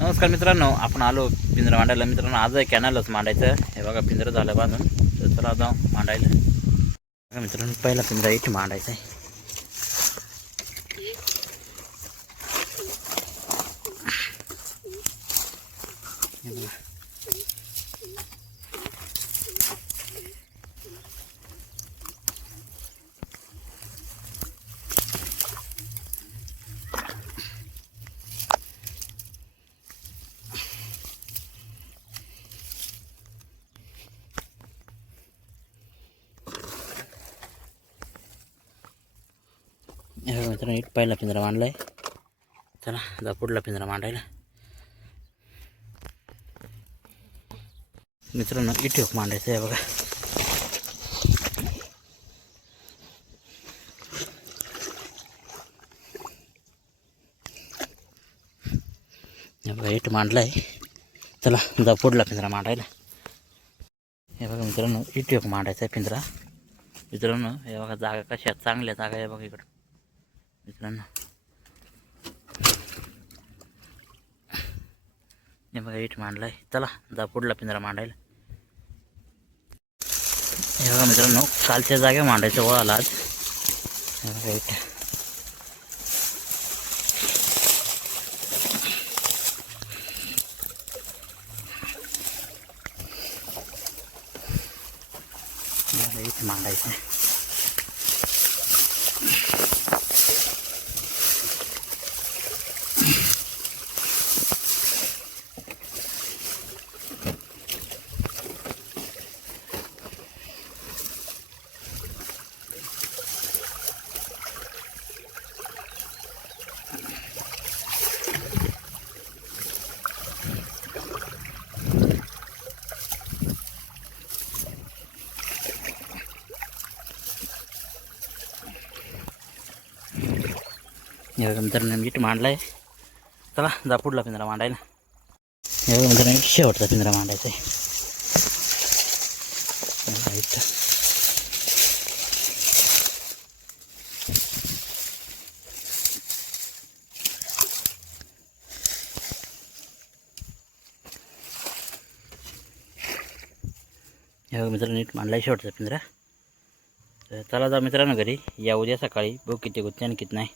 नमस्कार मित्रांनो, आपण आलो पिंजरा मांडायला. मित्रांनो आज आहे कॅनलच मांडायचं. हे बघा पिंजरा झालं बांधून, तर चला जाऊ मांडायला. मित्रांनो पहिला पिंजरा इथे मांडायचा आहे. मित्रांनो इथे पहिला पिंजरा मांडलाय. चला जा पुढला पिंजरा मांडायला. मित्रांनो इथे मांडायचं आहे बघा. हे बघा इथे मांडलाय. चला जा पुढला पिंजरा मांडायला. हे बघा मित्रांनो इथे मांडायचा आहे पिंजरा. मित्रांनो हे बघा जागा कशा चांगल्या जागा आहे बघा इकडं. मित्रांनो हे बघा इथे मांडलाय. चला जा पुढला पिंजरा मांडायला. हे बघा मित्रांनो कालच्या जागेवर मांडायचं वळाला आज. हे बघा इथे इथे मांडायचं. मित्रांनो इथे मांडलाय. चला जा पुढला पिंजरा मांडायला. मित्रांनो शेवटचा पिंजरा मांडायचा आहे. मित्रांनो नीट मांडलाय शेवटचा पिंजरा. तर चला जा मित्रांनो घरी. या उद्या सकाळी बघू किती गुत्ते आणि किती नाही.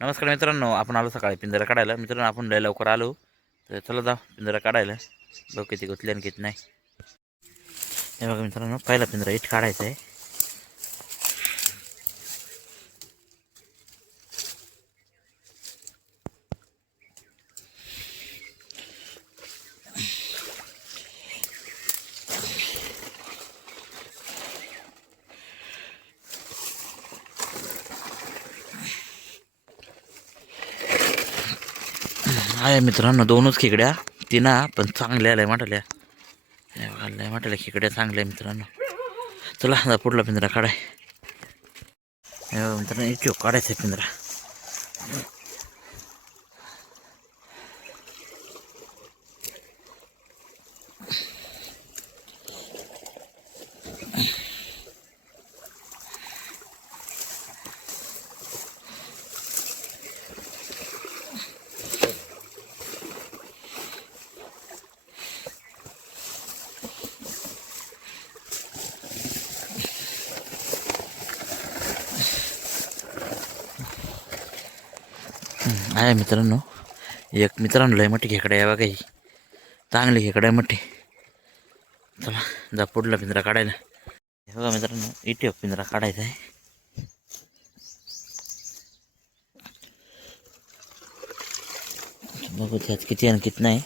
नमस्कार मित्रांनो, आपण आलो सकाळी पिंजरा काढायला. मित्रांनो आपण लय लवकर आलो. तर चला जा पिंजरा काढायला. बघू किती गुतले आणि किती नाही. हे बघा मित्रांनो पहिला पिंजरा इथे काढायचा आहे. आहे मित्रांनो दोनच खेकड्या तिना पण चांगल्या लय म्हटल्या. लय म्हटल्या खेकड्या चांगल्या मित्रांनो. चला पुढला पिंजरा काढाय. मित्रांनो इथे काढायचा पिंजरा. आहे मित्रांनो एक मित्रांनो लय मोठी खेकडे आहे बघा. ही चांगली खेकडे आहे मोठी. चला जा पुढला पिंजरा काढायला. हे बघा मित्रांनो इथे पिंजरा काढायचा आहे. बघू त्यात किती आणि किती नाही.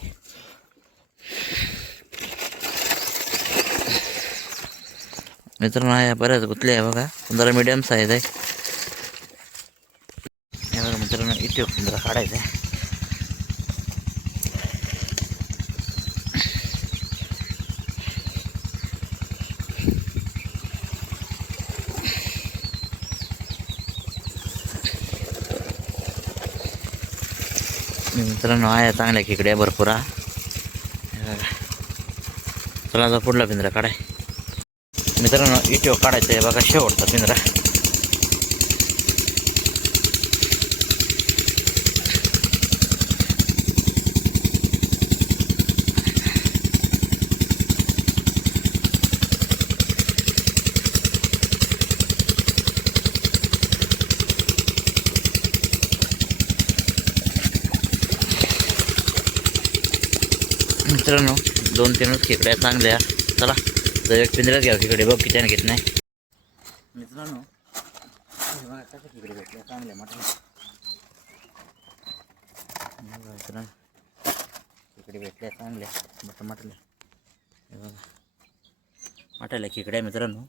मित्रांनो आहे बऱ्याच गुतले आहे बघा. जरा मीडियम साईज आहे. हे बघा मित्रांनो इथे पिंजरा काढायचा आहे. मित्रांनो आहे चांगल्या खेकड्या भरपूर. चला जा पुढला पिंजरा काढाय. मित्रांनो इथे काढायचं आहे बघा शेवटचा पिंजरा. मित्रांनो 2-3च खेकड्या चांगल्या. चला जर एक पिंजऱ्यात घ्या खेकडे बघ किती आणि किती नाही. मित्रांनो कशा खेकडे भेटल्या चांगल्या म्हटलं खेकडे भेटल्या चांगल्या म्हटलं हे बघा म्हटल्या खेकड्या मित्रांनो.